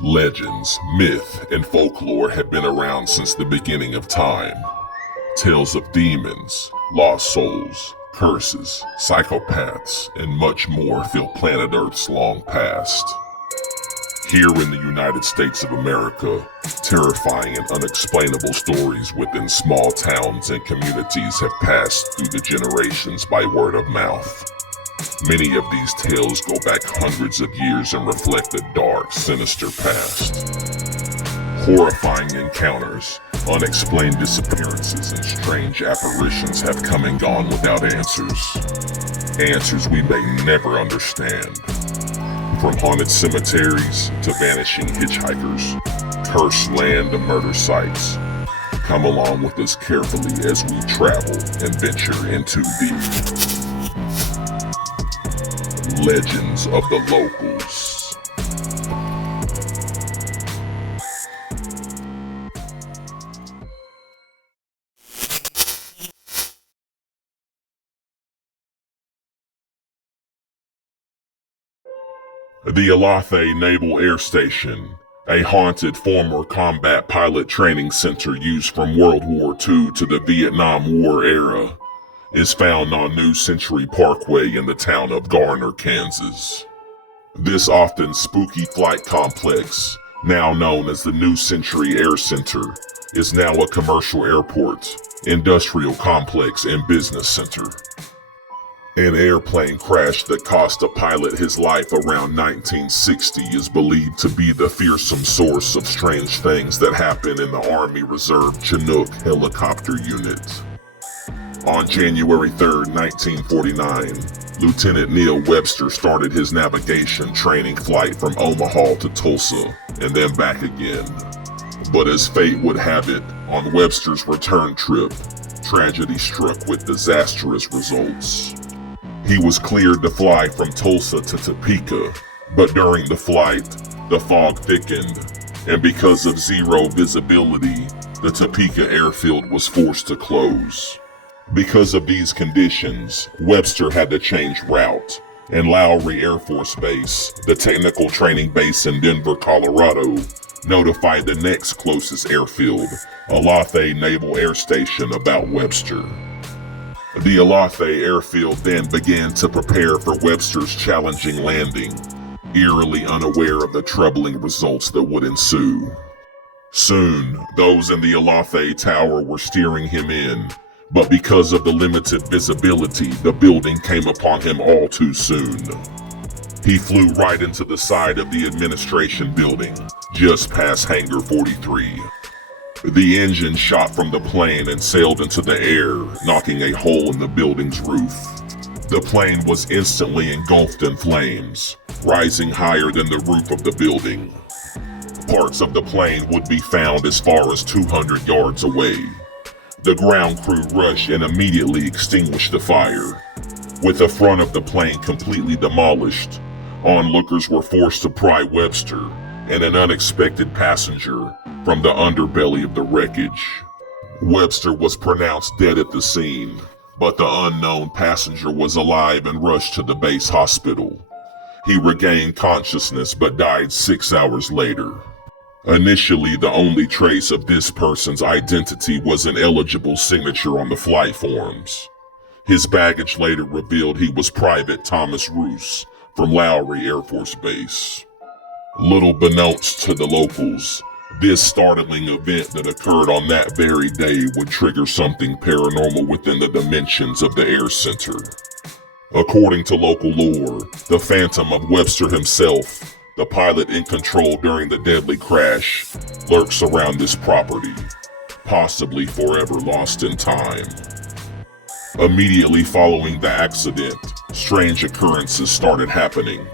Legends, myth, and folklore have been around since the beginning of time. Tales of demons, lost souls, curses, psychopaths, and much more fill planet Earth's long past. Here in the United States of America, terrifying and unexplainable stories within small towns and communities have passed through the generations by word of mouth. Many of these tales go back hundreds of years and reflect a dark, sinister past. Horrifying encounters, unexplained disappearances, and strange apparitions have come and gone without answers. Answers we may never understand. From haunted cemeteries to vanishing hitchhikers, cursed land to murder sites. Come along with us carefully as we travel and venture into the legends of the locals. The OLATHE Naval Air Station, a haunted former combat pilot training center used from World War II to the Vietnam War era, is found on New Century Parkway in the town of Gardner, Kansas. This often spooky flight complex, now known as the New Century Air Center, is now a commercial airport, industrial complex, and business center. An airplane crash that cost a pilot his life around 1960 is believed to be the fearsome source of strange things that happen in the Army Reserve Chinook helicopter unit. On January 3, 1949, Lieutenant Neil Webster started his navigation training flight from Omaha to Tulsa, and then back again. But as fate would have it, on Webster's return trip, tragedy struck with disastrous results. He was cleared to fly from Tulsa to Topeka, but during the flight, the fog thickened, and because of zero visibility, the Topeka airfield was forced to close. Because of these conditions, Webster had to change route, and Lowry Air Force Base, the technical training base in Denver, Colorado, notified the next closest airfield, OLATHE Naval Air Station, about Webster. The OLATHE airfield then began to prepare for Webster's challenging landing, eerily unaware of the troubling results that would ensue. Soon, those in the OLATHE tower were steering him in, but because of the limited visibility, the building came upon him all too soon. He flew right into the side of the administration building, just past Hangar 43. The engine shot from the plane and sailed into the air, knocking a hole in the building's roof. The plane was instantly engulfed in flames, rising higher than the roof of the building. Parts of the plane would be found as far as 200 yards away. The ground crew rushed and immediately extinguished the fire. With the front of the plane completely demolished, onlookers were forced to pry Webster and an unexpected passenger from the underbelly of the wreckage. Webster was pronounced dead at the scene, but the unknown passenger was alive and rushed to the base hospital. He regained consciousness but died 6 hours later. Initially, the only trace of this person's identity was an illegible signature on the flight forms. His baggage later revealed he was Private Thomas Roos from Lowry Air Force Base. Little beknownst to the locals, this startling event that occurred on that very day would trigger something paranormal within the dimensions of the air center. According to local lore, the phantom of Webster himself, the pilot in control during the deadly crash, lurks around this property, possibly forever lost in time. Immediately following the accident, strange occurrences started happening.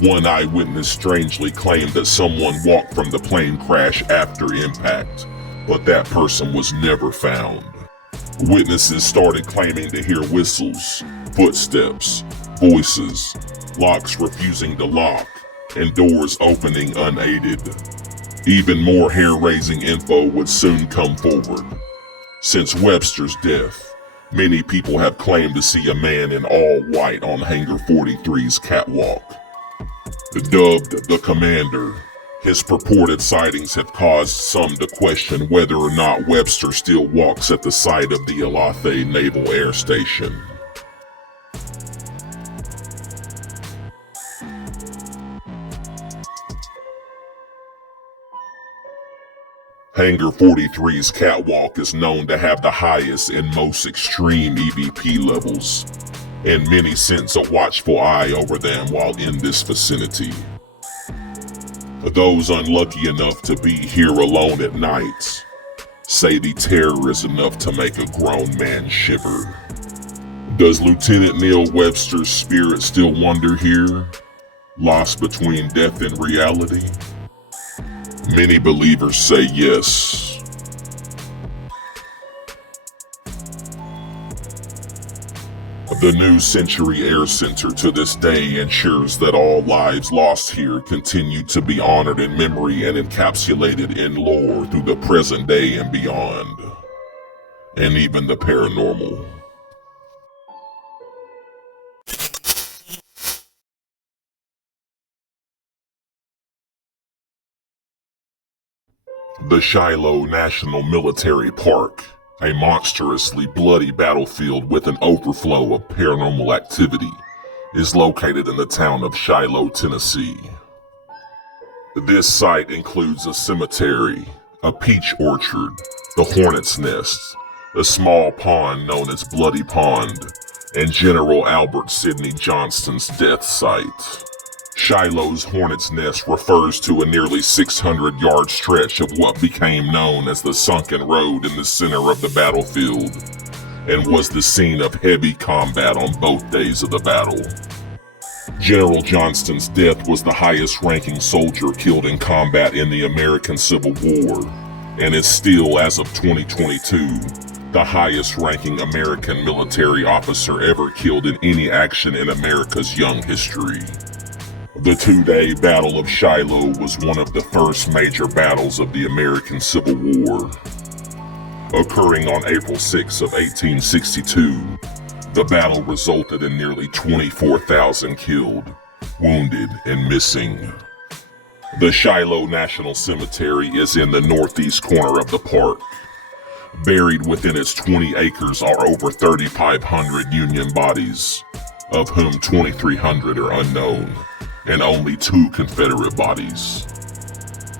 One eyewitness strangely claimed that someone walked from the plane crash after impact, but that person was never found. Witnesses started claiming to hear whistles, footsteps, voices, locks refusing to lock, and doors opening unaided. Even more hair-raising info would soon come forward. Since Webster's death, many people have claimed to see a man in all white on Hangar 43's catwalk. Dubbed the Commander, His purported sightings have caused some to question whether or not Webster still walks at the site of the OLATHE Naval Air Station. Hangar 43's catwalk is known to have the highest and most extreme EVP levels, and many sense a watchful eye over them while in this vicinity. Those unlucky enough to be here alone at night say the terror is enough to make a grown man shiver. Does Lieutenant Neil Webster's spirit still wander here, lost between death and reality? Many believers say yes. The New Century Air Center to this day ensures that all lives lost here continue to be honored in memory and encapsulated in lore through the present day and beyond, and even the paranormal. The Shiloh National Military Park, a monstrously bloody battlefield with an overflow of paranormal activity, is located in the town of Shiloh, Tennessee. This site includes a cemetery, a peach orchard, the Hornet's Nest, a small pond known as Bloody Pond, and General Albert Sidney Johnston's death site. Shiloh's Hornet's Nest refers to a nearly 600-yard stretch of what became known as the Sunken Road in the center of the battlefield, and was the scene of heavy combat on both days of the battle. General Johnston's death was the highest-ranking soldier killed in combat in the American Civil War, and is still, as of 2022, the highest-ranking American military officer ever killed in any action in America's young history. The two-day Battle of Shiloh was one of the first major battles of the American Civil War. Occurring on April 6 of 1862, the battle resulted in nearly 24,000 killed, wounded, and missing. The Shiloh National Cemetery is in the northeast corner of the park. Buried within its 20 acres are over 3,500 Union bodies, of whom 2,300 are unknown, and only 2 Confederate bodies.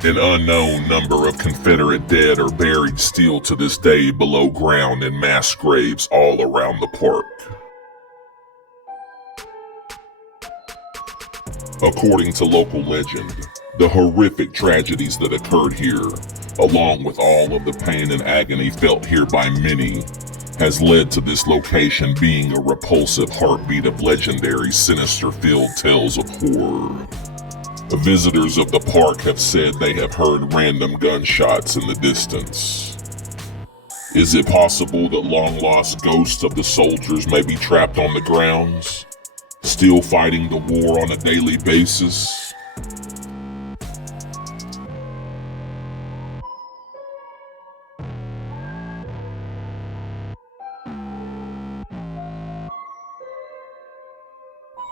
An unknown number of Confederate dead are buried still to this day below ground in mass graves all around the park. According to local legend, the horrific tragedies that occurred here, along with all of the pain and agony felt here by many, has led to this location being a repulsive heartbeat of legendary, sinister-filled tales of horror. Visitors of the park have said they have heard random gunshots in the distance. Is it possible that long-lost ghosts of the soldiers may be trapped on the grounds, still fighting the war on a daily basis?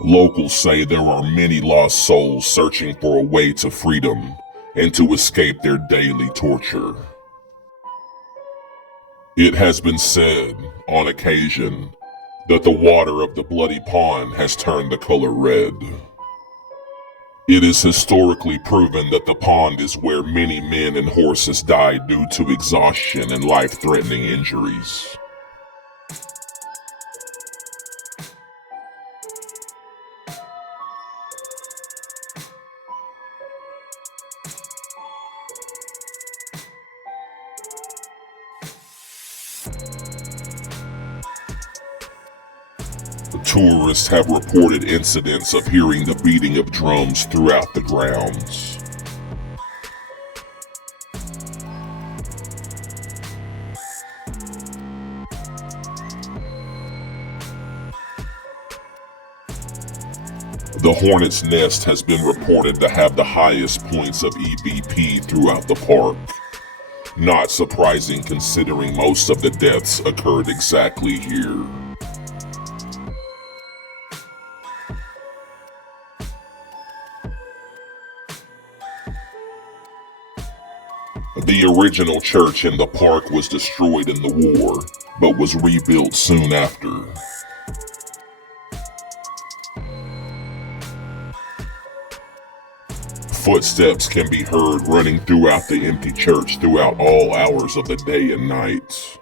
Locals say there are many lost souls searching for a way to freedom and to escape their daily torture. It has been said, on occasion, that the water of the bloody pond has turned the color red. It is historically proven that the pond is where many men and horses died due to exhaustion and life-threatening injuries. Tourists have reported incidents of hearing the beating of drums throughout the grounds. The Hornet's Nest has been reported to have the highest points of EVP throughout the park. Not surprising considering most of the deaths occurred exactly here. The original church in the park was destroyed in the war, but was rebuilt soon after. Footsteps can be heard running throughout the empty church throughout all hours of the day and night.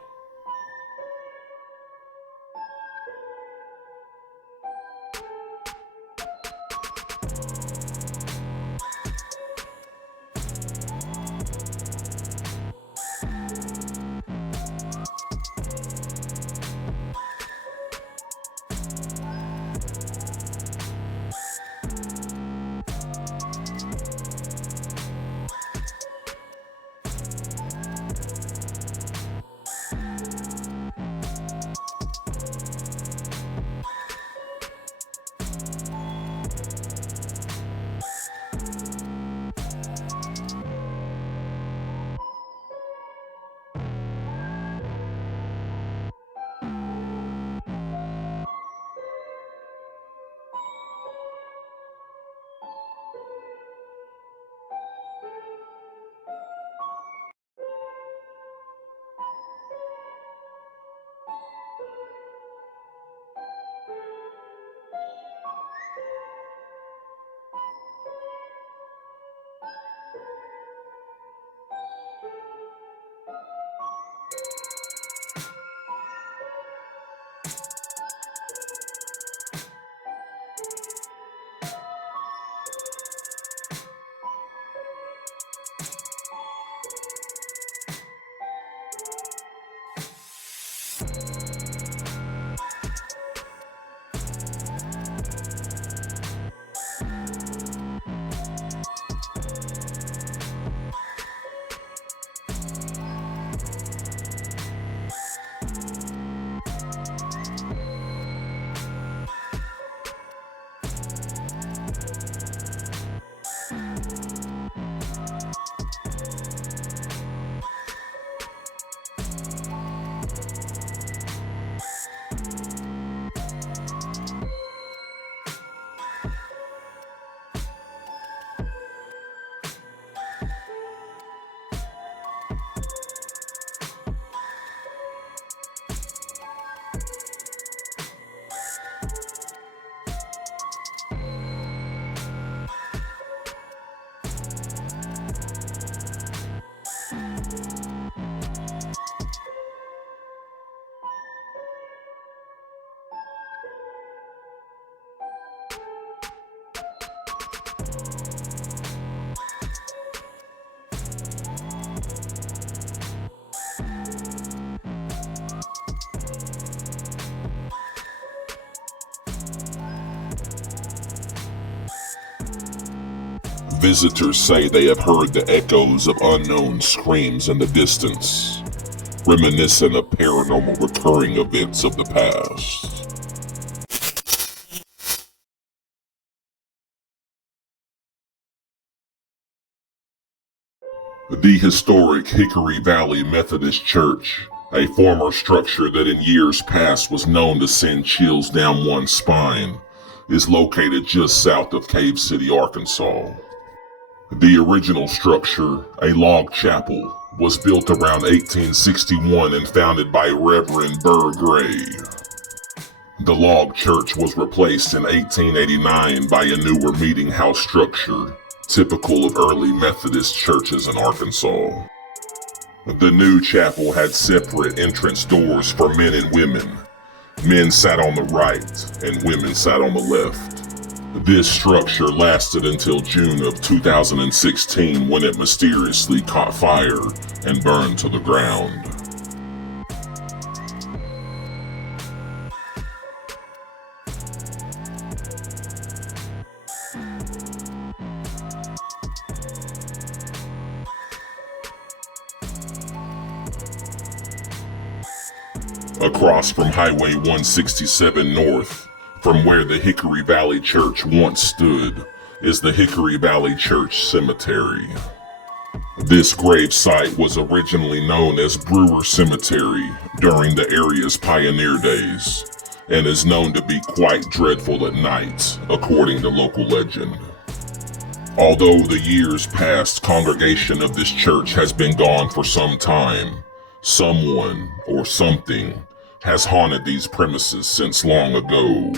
Visitors say they have heard the echoes of unknown screams in the distance, reminiscent of paranormal recurring events of the past. The historic Hickory Valley Methodist Church, a former structure that in years past was known to send chills down one's spine, is located just south of Cave City, Arkansas. The original structure, a log chapel, was built around 1861 and founded by Reverend Burr Gray. The log church was replaced in 1889 by a newer meeting house structure, typical of early Methodist churches in Arkansas. The new chapel had separate entrance doors for men and women. Men sat on the right and women sat on the left. This structure lasted until June of 2016 when it mysteriously caught fire and burned to the ground. Across from Highway 167 North, from where the Hickory Valley Church once stood, is the Hickory Valley Church Cemetery. This grave site was originally known as Brewer Cemetery during the area's pioneer days, and is known to be quite dreadful at night, according to local legend. Although the years past congregation of this church has been gone for some time, someone or something has haunted these premises since long ago.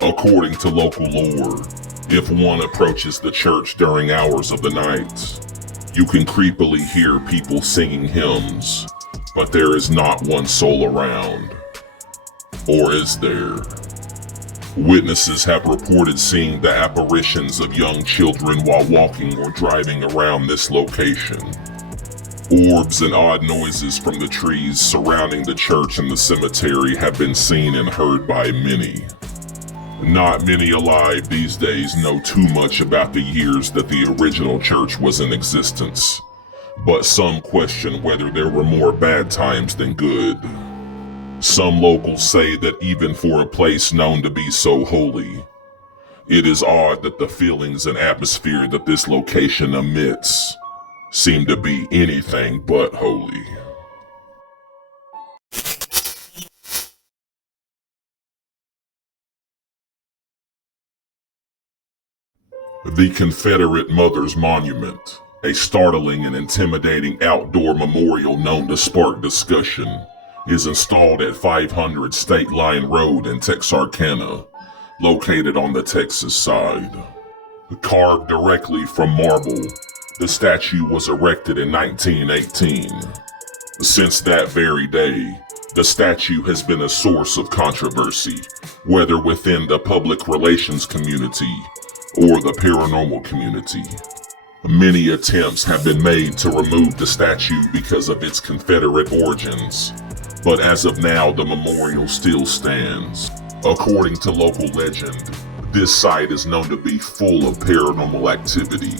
According to local lore, if one approaches the church during hours of the night, you can creepily hear people singing hymns, but there is not one soul around. Or is there? Witnesses have reported seeing the apparitions of young children while walking or driving around this location. Orbs and odd noises from the trees surrounding the church and the cemetery have been seen and heard by many. Not many alive these days know too much about the years that the original church was in existence, but some question whether there were more bad times than good. Some locals say that even for a place known to be so holy, it is odd that the feelings and atmosphere that this location emits seem to be anything but holy. The Confederate Mother's Monument, a startling and intimidating outdoor memorial known to spark discussion, is installed at 500 State Line Road in Texarkana, located on the Texas side. Carved directly from marble, the statue was erected in 1918. Since that very day, the statue has been a source of controversy, whether within the public relations community or the paranormal community. Many attempts have been made to remove the statue because of its Confederate origins, but as of now, the memorial still stands. According to local legend, this site is known to be full of paranormal activity,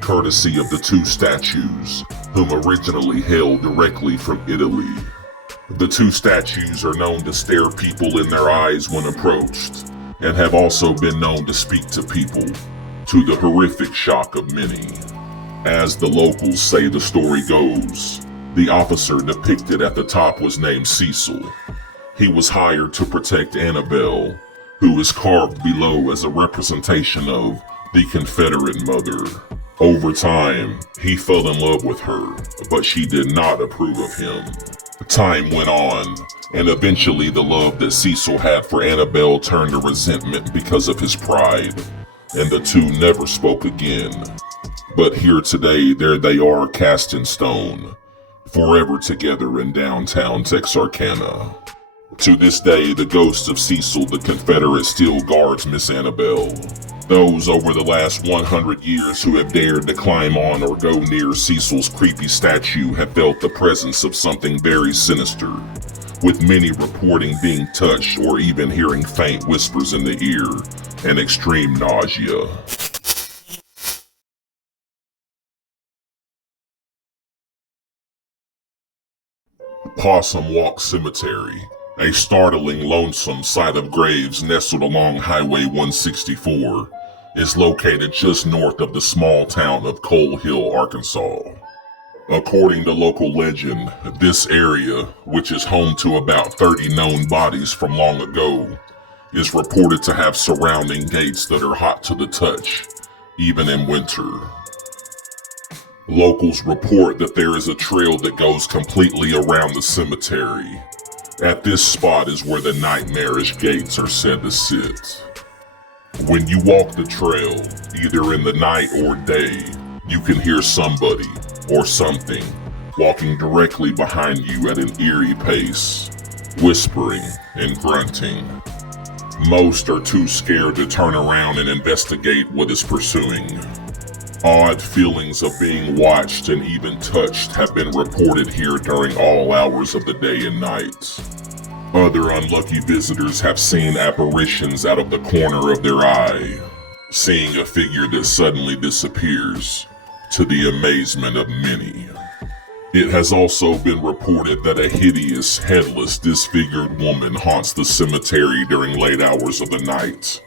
courtesy of the two statues, whom originally hailed directly from Italy. The two statues are known to stare people in their eyes when approached, and have also been known to speak to people, to the horrific shock of many. As the locals say the story goes, the officer depicted at the top was named Cecil. He was hired to protect Annabelle, who is carved below as a representation of the Confederate mother. Over time, he fell in love with her, but she did not approve of him. Time went on, and eventually the love that Cecil had for Annabelle turned to resentment because of his pride, and the two never spoke again. But here today, there they are cast in stone, forever together in downtown Texarkana. To this day, the ghost of Cecil the Confederate still guards Miss Annabelle. Those over the last 100 years who have dared to climb on or go near Cecil's creepy statue have felt the presence of something very sinister, with many reporting being touched or even hearing faint whispers in the ear and extreme nausea. Possum Walk Cemetery, a startling, lonesome site of graves nestled along Highway 164, is located just north of the small town of Coal Hill, Arkansas. According to local legend, this area, which is home to about 30 known bodies from long ago, is reported to have surrounding gates that are hot to the touch, even in winter. Locals report that there is a trail that goes completely around the cemetery. At this spot is where the nightmarish gates are said to sit. When you walk the trail, either in the night or day, you can hear somebody or something walking directly behind you at an eerie pace, whispering and grunting. Most are too scared to turn around and investigate what is pursuing. Odd feelings of being watched and even touched have been reported here during all hours of the day and night. Other unlucky visitors have seen apparitions out of the corner of their eye, seeing a figure that suddenly disappears, to the amazement of many. It has also been reported that a hideous, headless, disfigured woman haunts the cemetery during late hours of the night,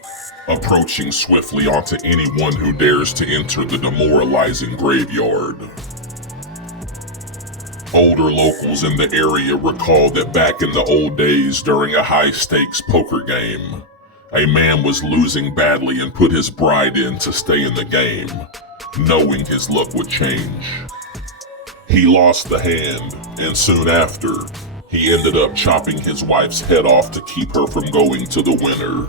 approaching swiftly onto anyone who dares to enter the demoralizing graveyard. Older locals in the area recall that back in the old days during a high-stakes poker game, A man was losing badly and put his bride in to stay in the game, knowing his luck would change. He lost the hand, and soon after, he ended up chopping his wife's head off to keep her from going to the winner.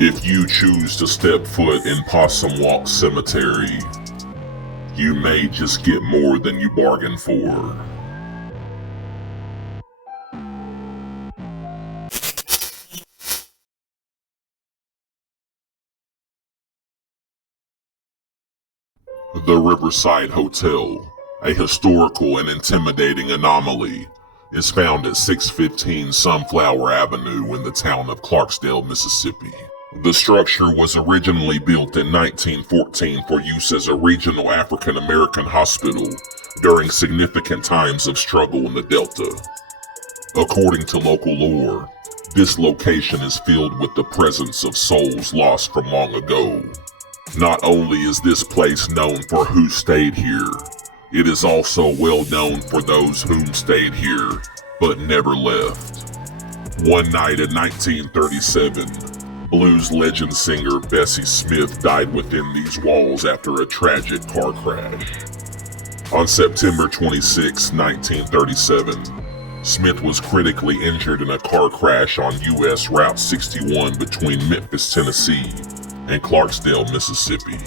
If you choose to step foot in Possum Walk Cemetery, you may just get more than you bargained for. The Riverside Hotel, a historical and intimidating anomaly, is found at 615 Sunflower Avenue in the town of Clarksdale, Mississippi. The structure was originally built in 1914 for use as a regional African American hospital during significant times of struggle in the Delta. According to local lore, this location is filled with the presence of souls lost from long ago. Not only is this place known for who stayed here, it is also well known for those whom stayed here but never left. One night in 1937, blues legend singer Bessie Smith died within these walls after a tragic car crash. On September 26, 1937, Smith was critically injured in a car crash on U.S. Route 61 between Memphis, Tennessee and Clarksdale, Mississippi.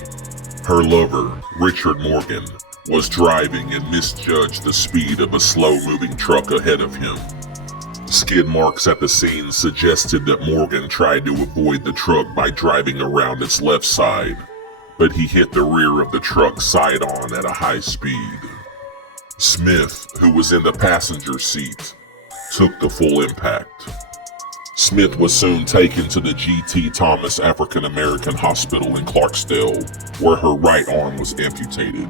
Her lover, Richard Morgan, was driving and misjudged the speed of a slow-moving truck ahead of him. Skid marks at the scene suggested that Morgan tried to avoid the truck by driving around its left side, but he hit the rear of the truck side on at a high speed. Smith, who was in the passenger seat, took the full impact. Smith was soon taken to the G.T. Thomas African American Hospital in Clarksdale, where her right arm was amputated.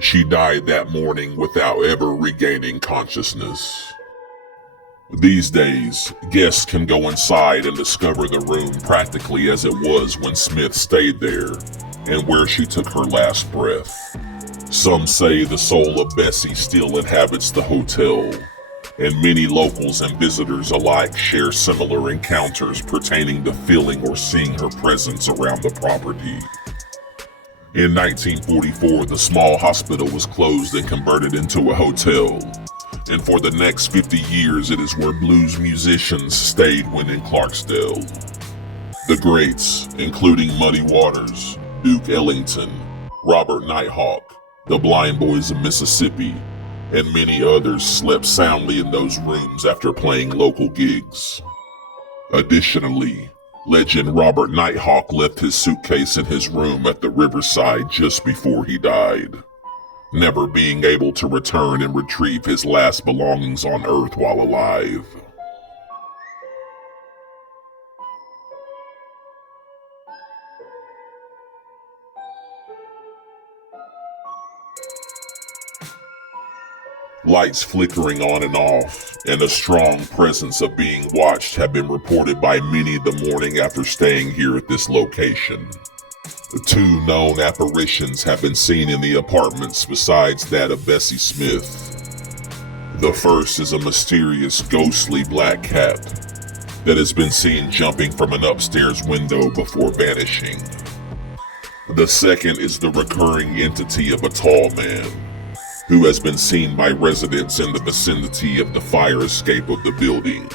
She died that morning without ever regaining consciousness. These days, guests can go inside and discover the room practically as it was when Smith stayed there, and where she took her last breath. Some say the soul of Bessie still inhabits the hotel, and many locals and visitors alike share similar encounters pertaining to feeling or seeing her presence around the property. In 1944, the small hospital was closed and converted into a hotel, and for the next 50 years it is where blues musicians stayed when in Clarksdale. The greats, including Muddy Waters, Duke Ellington, Robert Nighthawk, the Blind Boys of Mississippi, and many others slept soundly in those rooms after playing local gigs. Additionally, legend Robert Nighthawk left his suitcase in his room at the Riverside just before he died, never being able to return and retrieve his last belongings on Earth while alive. Lights flickering on and off, and a strong presence of being watched have been reported by many the morning after staying here at this location. The two known apparitions have been seen in the apartments besides that of Bessie Smith. The first is a mysterious, ghostly black cat that has been seen jumping from an upstairs window before vanishing. The second is the recurring entity of a tall man who has been seen by residents in the vicinity of the fire escape of the building.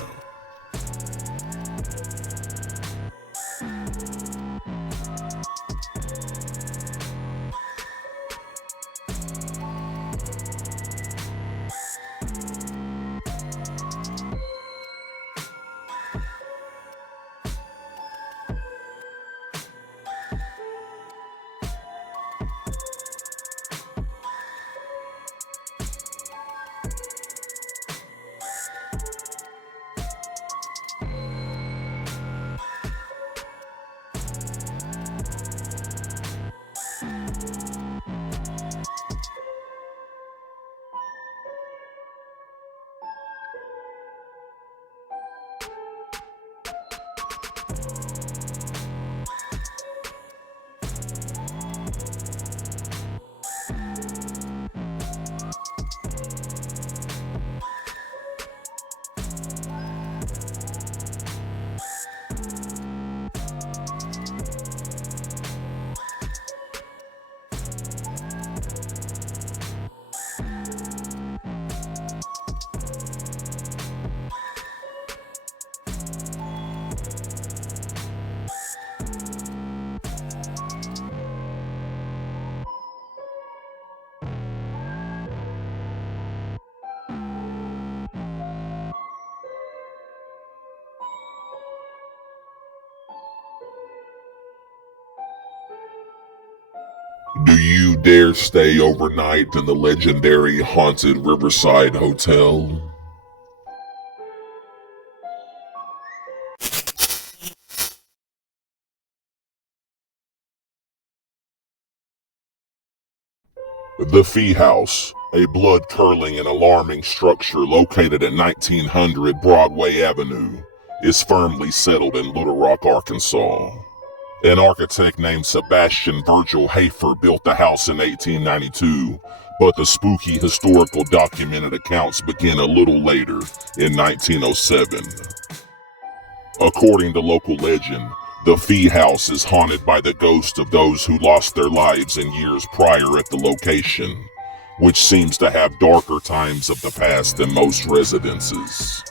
Do you dare stay overnight in the legendary haunted Riverside Hotel? The Fee House, a blood-curdling and alarming structure located at 1900 Broadway Avenue, is firmly settled in Little Rock, Arkansas. An architect named Sebastian Virgil Hafer built the house in 1892, but the spooky historical documented accounts begin a little later, in 1907. According to local legend, the Fee House is haunted by the ghost of those who lost their lives in years prior at the location, which seems to have darker times of the past than most residences.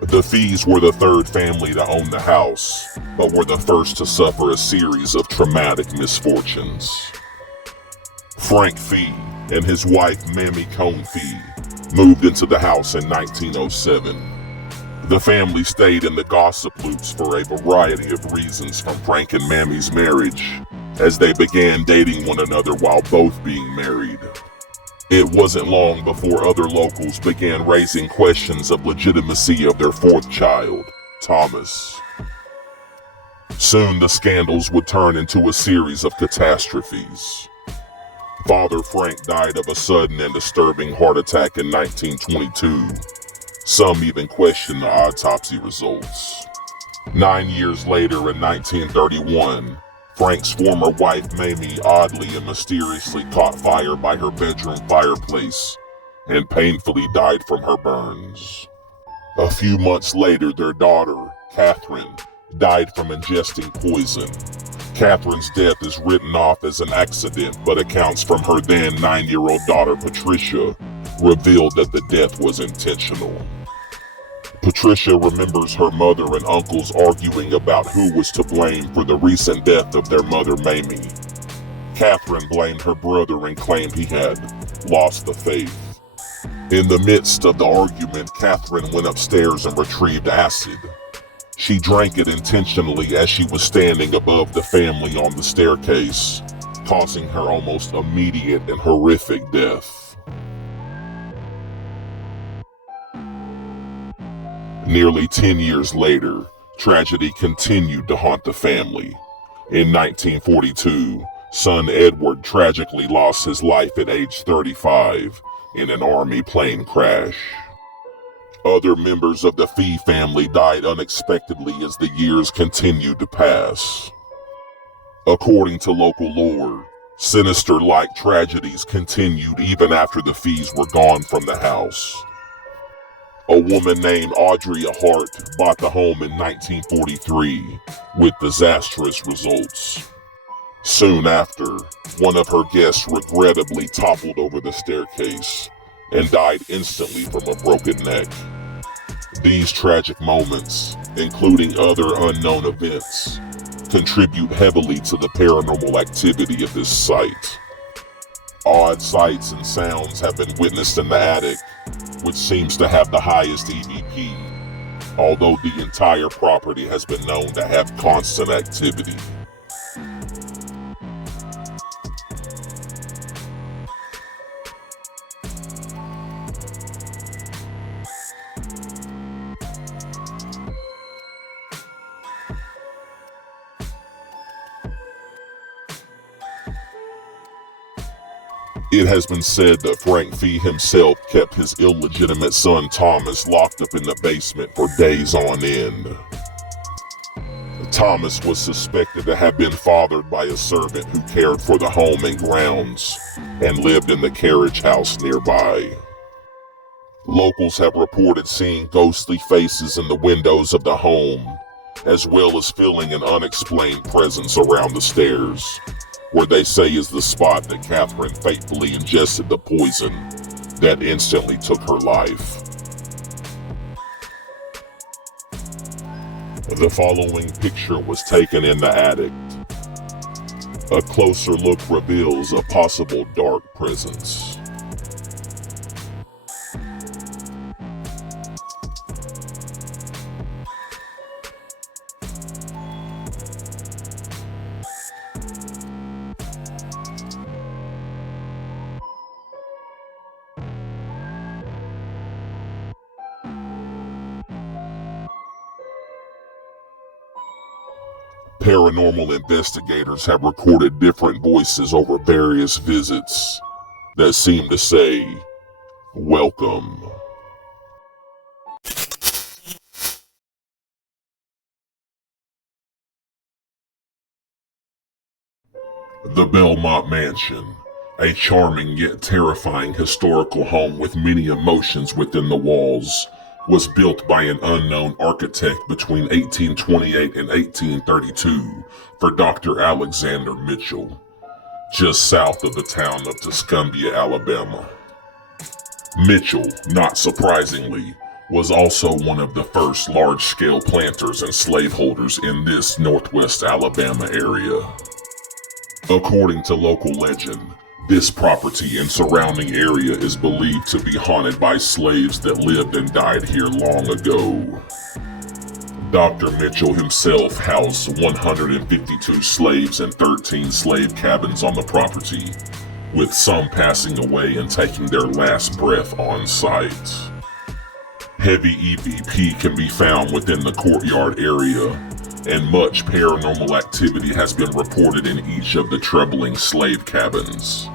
The Fees were the third family to own the house, but were the first to suffer a series of traumatic misfortunes. Frank Fee and his wife Mamie Cone Fee moved into the house in 1907. The family stayed in the gossip loops for a variety of reasons, from Frank and Mammie's marriage, as they began dating one another while both being married. It wasn't long before other locals began raising questions of legitimacy of their fourth child, Thomas. Soon the scandals would turn into a series of catastrophes. Father Frank died of a sudden and disturbing heart attack in 1922. Some even questioned the autopsy results. 9 years later, in 1931, Frank's former wife Mamie oddly and mysteriously caught fire by her bedroom fireplace and painfully died from her burns. A few months later, their daughter, Catherine, died from ingesting poison. Catherine's death is written off as an accident, but accounts from her then 9-year-old daughter Patricia revealed that the death was intentional. Patricia remembers her mother and uncles arguing about who was to blame for the recent death of their mother Mamie. Catherine blamed her brother and claimed he had lost the faith. In the midst of the argument, Catherine went upstairs and retrieved acid. She drank it intentionally as she was standing above the family on the staircase, causing her almost immediate and horrific death. Nearly 10 years later, tragedy continued to haunt the family. In 1942, son Edward tragically lost his life at age 35 in an Army plane crash. Other members of the Fee family died unexpectedly as the years continued to pass. According to local lore, sinister-like tragedies continued even after the Fees were gone from the house. A woman named Audria Hart bought the home in 1943, with disastrous results. Soon after, one of her guests regrettably toppled over the staircase and died instantly from a broken neck. These tragic moments, including other unknown events, contribute heavily to the paranormal activity at this site. Odd sights and sounds have been witnessed in the attic, which seems to have the highest EVP, although the entire property has been known to have constant activity. It has been said that Frank Fee himself kept his illegitimate son Thomas locked up in the basement for days on end. Thomas was suspected to have been fathered by a servant who cared for the home and grounds and lived in the carriage house nearby. Locals have reported seeing ghostly faces in the windows of the home, as well as feeling an unexplained presence around the stairs, where they say is the spot that Catherine fatefully ingested the poison that instantly took her life. The following picture was taken in the attic. A closer look reveals a possible dark presence. Paranormal investigators have recorded different voices over various visits that seem to say, "Welcome." The Belmont Mansion, a charming yet terrifying historical home with many emotions within the walls, was built by an unknown architect between 1828 and 1832 for Dr. Alexander Mitchell, just south of the town of Tuscumbia, Alabama. Mitchell, not surprisingly, was also one of the first large-scale planters and slaveholders in this northwest Alabama area. According to local legend, this property and surrounding area is believed to be haunted by slaves that lived and died here long ago. Dr. Mitchell himself housed 152 slaves and 13 slave cabins on the property, with some passing away and taking their last breath on site. Heavy EVP can be found within the courtyard area, and much paranormal activity has been reported in each of the troubling slave cabins.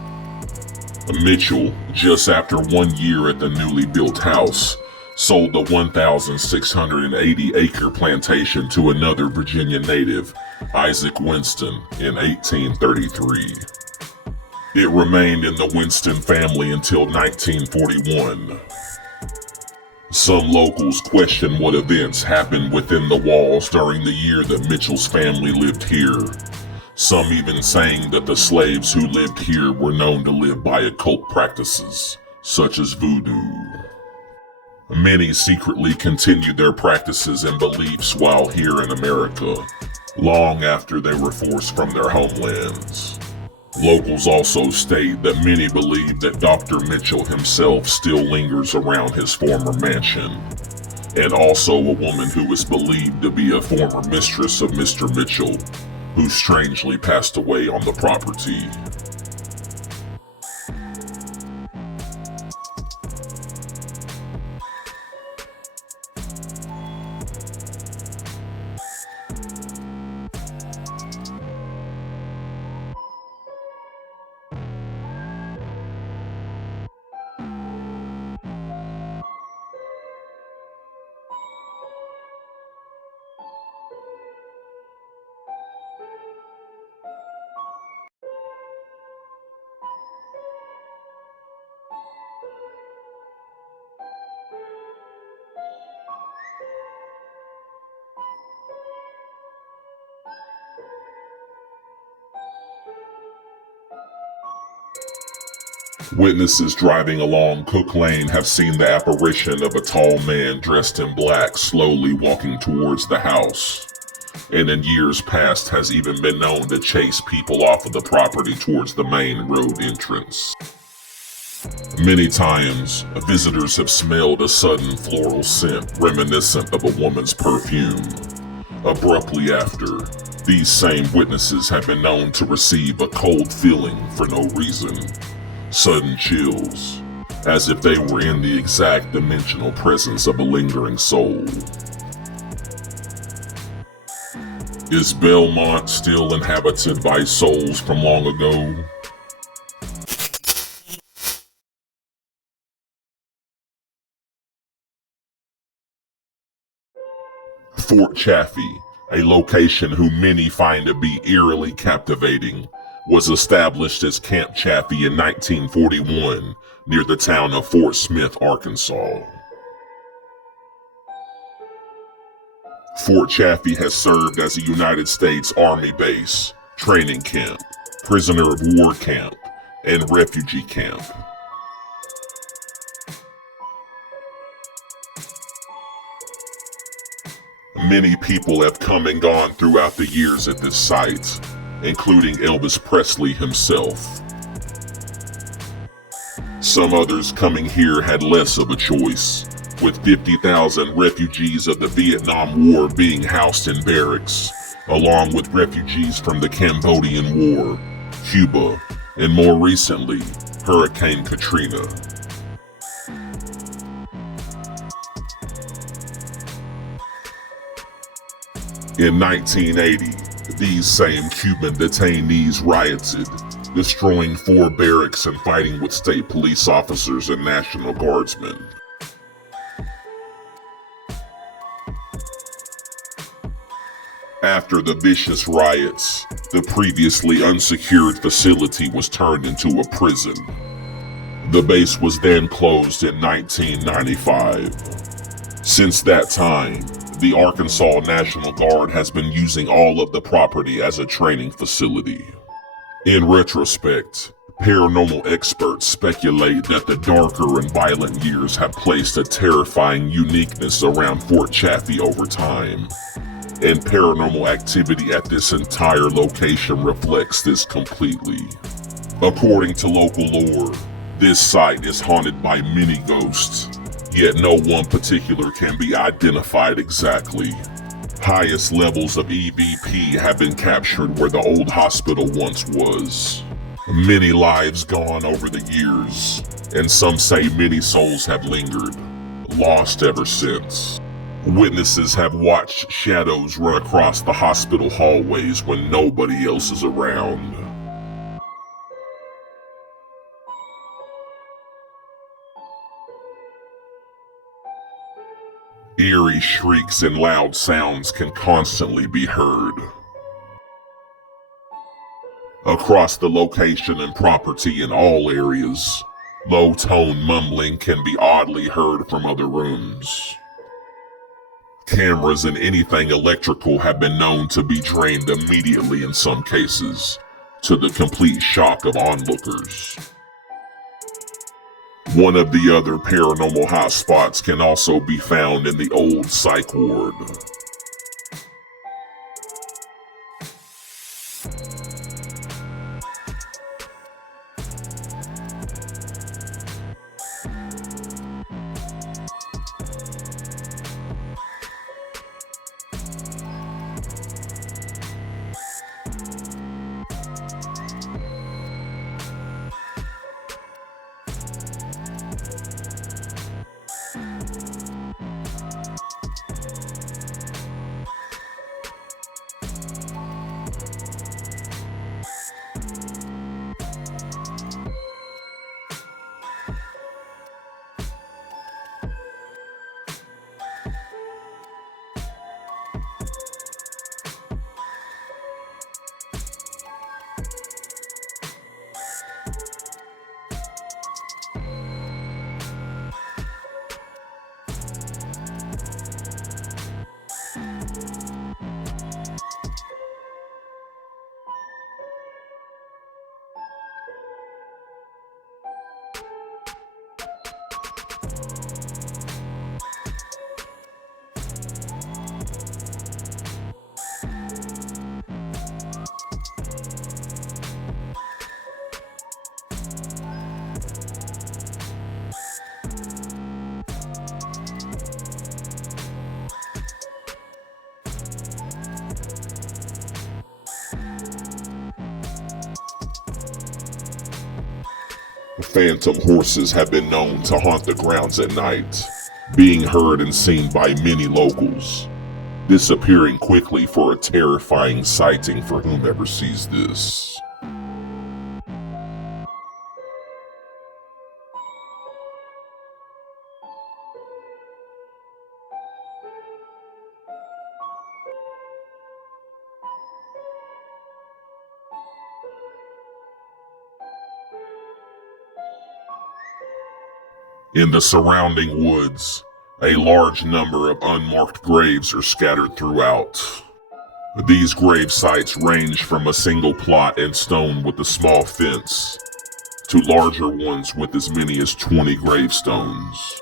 Mitchell, just after 1 year at the newly built house, sold the 1,680-acre plantation to another Virginia native, Isaac Weston, in 1833. It remained in the Weston family until 1941. Some locals question what events happened within the walls during the year that Mitchell's family lived here. Some even saying that the slaves who lived here were known to live by occult practices, such as voodoo. Many secretly continued their practices and beliefs while here in America, long after they were forced from their homelands. Locals also state that many believe that Dr. Mitchell himself still lingers around his former mansion, and also a woman who is believed to be a former mistress of Mr. Mitchell, who strangely passed away on the property. Witnesses driving along Cook Lane have seen the apparition of a tall man dressed in black slowly walking towards the house, and in years past has even been known to chase people off of the property towards the main road entrance. Many times, visitors have smelled a sudden floral scent reminiscent of a woman's perfume. Abruptly after, these same witnesses have been known to receive a cold feeling for no reason. Sudden chills, as if they were in the exact dimensional presence of a lingering soul. Is Belmont still inhabited by souls from long ago? Fort Chaffee, a location whom many find to be eerily captivating, was established as Camp Chaffee in 1941 near the town of Fort Smith, Arkansas. Fort Chaffee has served as a United States Army base, training camp, prisoner of war camp, and refugee camp. Many people have come and gone throughout the years at this site, including Elvis Presley himself. Some others coming here had less of a choice, with 50,000 refugees of the Vietnam War being housed in barracks, along with refugees from the Cambodian War, Cuba, and more recently, Hurricane Katrina. In 1980, these same Cuban detainees rioted, destroying 4 barracks and fighting with state police officers and National Guardsmen. After the vicious riots, the previously unsecured facility was turned into a prison. The base was then closed in 1995. Since that time, the Arkansas National Guard has been using all of the property as a training facility. In retrospect, paranormal experts speculate that the darker and violent years have placed a terrifying uniqueness around Fort Chaffee over time, and paranormal activity at this entire location reflects this completely. According to local lore, this site is haunted by many ghosts, yet no one particular can be identified exactly. Highest levels of EVP have been captured where the old hospital once was. Many lives gone over the years, and some say many souls have lingered, lost ever since. Witnesses have watched shadows run across the hospital hallways when nobody else is around. Eerie shrieks and loud sounds can constantly be heard. Across the location and property in all areas, low-tone mumbling can be oddly heard from other rooms. Cameras and anything electrical have been known to be drained immediately in some cases, to the complete shock of onlookers. One of the other paranormal hotspots can also be found in the old psych ward. Phantom horses have been known to haunt the grounds at night, being heard and seen by many locals, disappearing quickly for a terrifying sighting for whomever sees this. In the surrounding woods, a large number of unmarked graves are scattered throughout. These grave sites range from a single plot and stone with a small fence to larger ones with as many as 20 gravestones.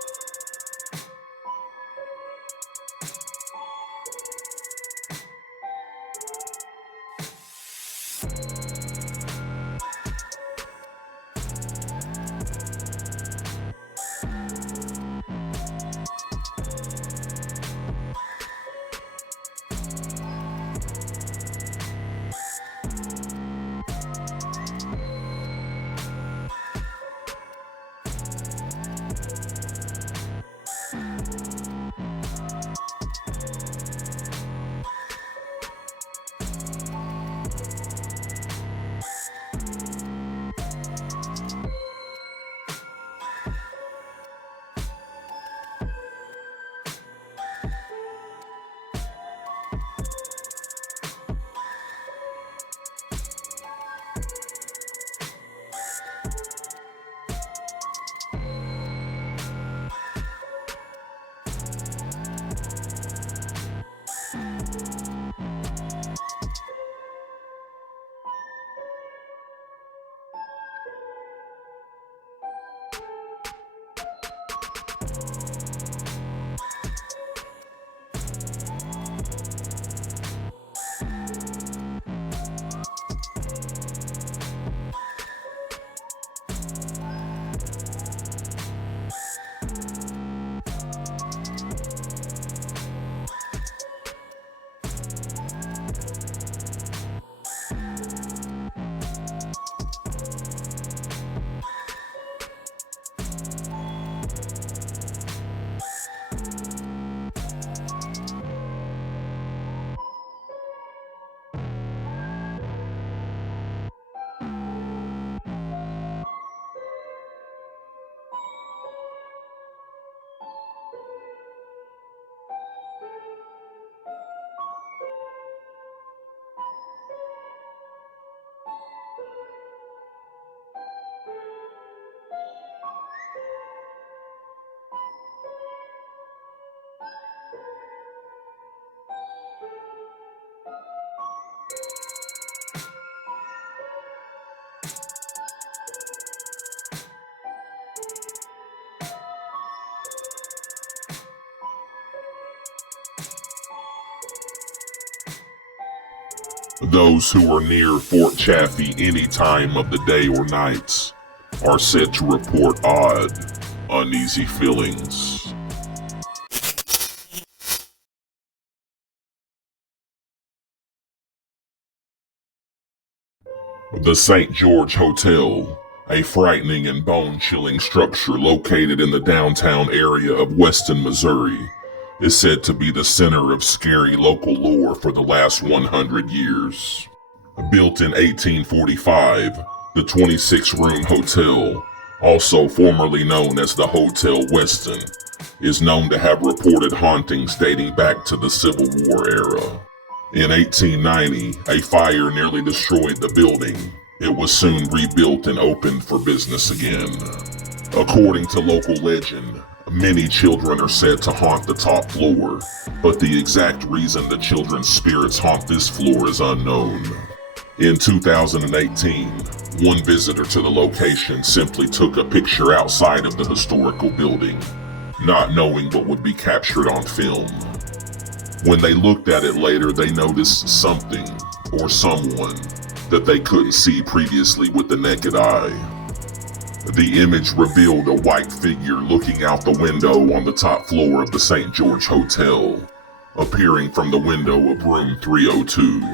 Those who are near Fort Chaffee any time of the day or night are said to report odd, uneasy feelings. The St. George Hotel, a frightening and bone-chilling structure located in the downtown area of Weston, Missouri, is said to be the center of scary local lore for the last 100 years. Built in 1845, the 26-room hotel, also formerly known as the Hotel Weston, is known to have reported hauntings dating back to the Civil War era. In 1890, a fire nearly destroyed the building. It was soon rebuilt and opened for business again. According to local legend, many children are said to haunt the top floor, but the exact reason the children's spirits haunt this floor is unknown. In 2018, one visitor to the location simply took a picture outside of the historical building, not knowing what would be captured on film. When they looked at it later, they noticed something, or someone, that they couldn't see previously with the naked eye. The image revealed a white figure looking out the window on the top floor of the St. George Hotel, appearing from the window of room 302.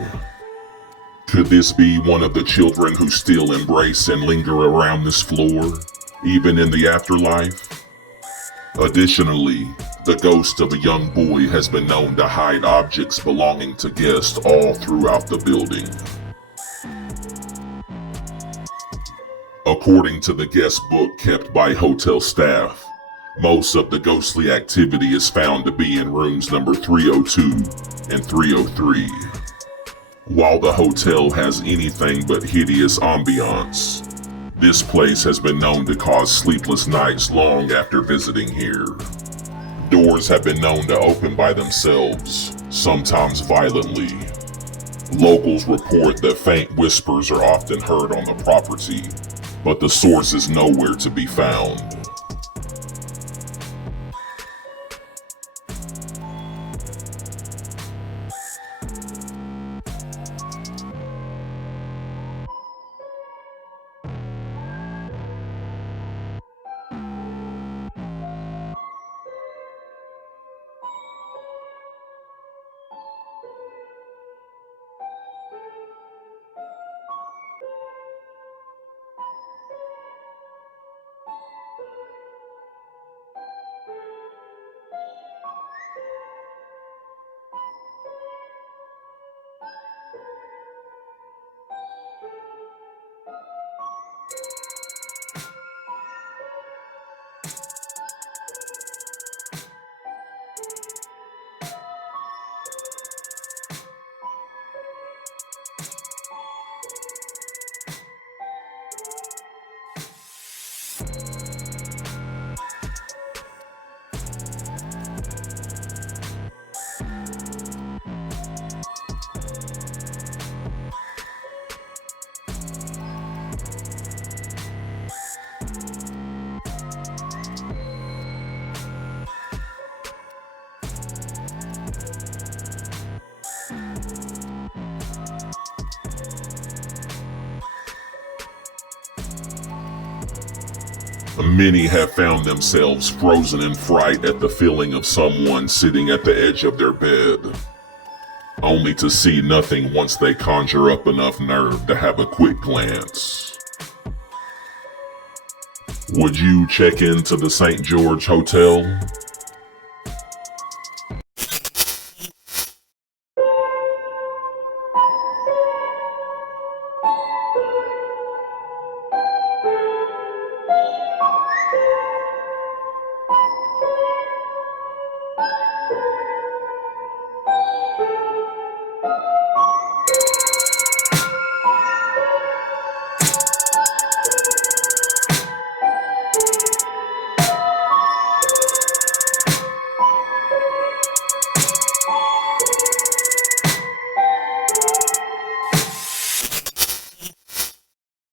Could this be one of the children who still embrace and linger around this floor, even in the afterlife? Additionally, the ghost of a young boy has been known to hide objects belonging to guests all throughout the building. According to the guest book kept by hotel staff, most of the ghostly activity is found to be in rooms number 302 and 303. While the hotel has anything but hideous ambiance, This place has been known to cause sleepless nights long after visiting here. Doors have been known to open by themselves, sometimes violently. Locals report that faint whispers are often heard on the property, but the source is nowhere to be found. Many have found themselves frozen in fright at the feeling of someone sitting at the edge of their bed, only to see nothing once they conjure up enough nerve to have a quick glance. Would you check into the St. George Hotel?